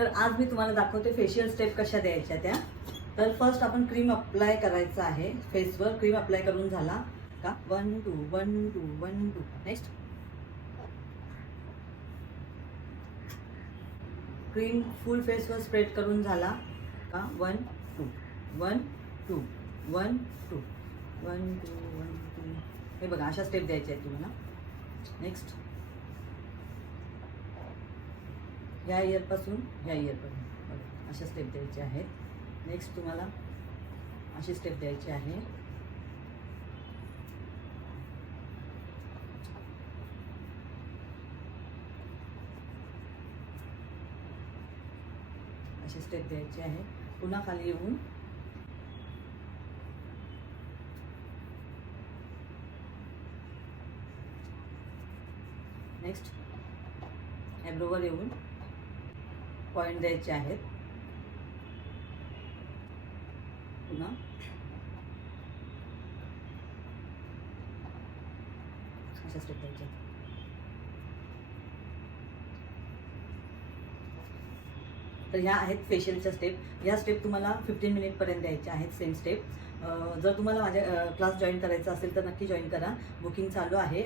तर आज मी तुम्हाला दाखवते फेशियल स्टेप कशा द्यायच्या त्या। तर फर्स्ट आपण क्रीम अप्लाय करायचं आहे फेसवर। क्रीम अप्लाय करून झाला का 1 2 1 2 1 2 नेक्स्ट क्रीम फुल फेसवर स्प्रेड करून झाला का 1 2 1 2 1 2 1 2 1 2 हे बघा अशा स्टेप द्यायच्या आहेत तुम्हाला। नेक्स्ट ह्या इयरपासून ह्या इयरपर्यंत अशा स्टेप द्यायच्या आहेत। नेक्स्ट तुम्हाला अशी स्टेप द्यायची आहे। अशी स्टेप द्यायची आहे। पुन्हा खाली येऊन नेक्स्ट आयब्रोवर येऊन पॉइंट द्यायचे आहेत। पुन्हा अशा स्टेप द्यायच्या। तर ह्या आहेत फेशियलच्या स्टेप। ह्या स्टेप तुम्हाला 15 मिनिटपर्यंत द्यायच्या आहेत सेम स्टेप। जर तुम्हाला माझ्या क्लास जॉईन करायचा असेल तर नक्की जॉईन करा। बुकिंग चालू आहे।